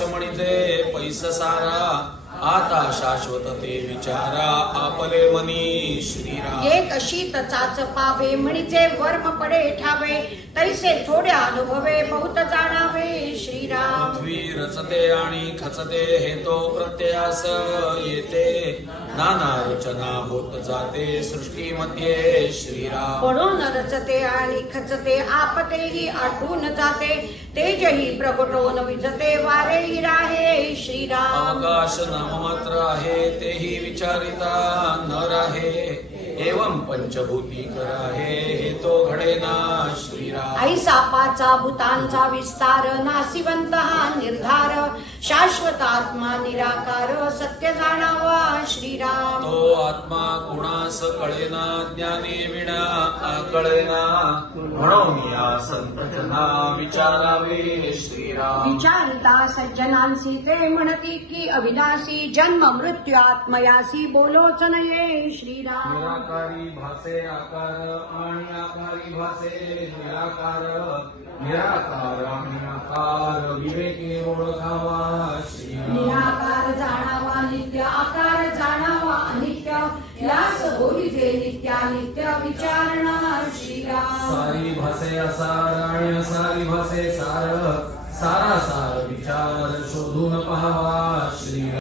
आकाश म्हणजे पैस सारा आता शाश्वत ते विचारा आपले मनी श्रीराम एक शीतचाच पावे म्हणजे वर्म पडे ठावे तैसे थोड्या अनुभवे बहुत जाणावे श्रीराम पृथ्वी रचते आणि खचते हे तो प्रत्ययास येते नाना रचना होत जाते सृष्टीमध्ये श्रीराम पडून रचते आणि खचते आपतेही आटून जाते तेजही प्रगटोन विजते वारेही राहे श्रीराम अवकाश नाममात्र आहे तेही विचारिता न राहे एवं पंचभूती कराहे हे तो घडेना श्रीराम ऐसा पाचा भूतांचा विस्तार नासिवंत हा निर्धार शाश्वत आत्मा निराकार सत्य जाणावा श्रीराम तो आत्मा कुणास कळेना ज्ञानी विना कळेना म्हणून या संत जना विचारावे श्रीराम विचारिता सज्जनांसी ते म्हणती की अविनाशी जन्म मृत्यू आत्मयासी बोलोच नये श्रीराम निराकारी भासे आकार आणि आकारी भासे निराकार निराकार आणि आकार विवेकी ओळखावा श्रीराम निराकार जाणावा नित्य आकार जाणावा अनित्य यास होईजे नित्यानित्य विचारणा श्रीराम सारी भासे असार आणि सारी भासे सार सारा सार विचार शोधून पहावा श्री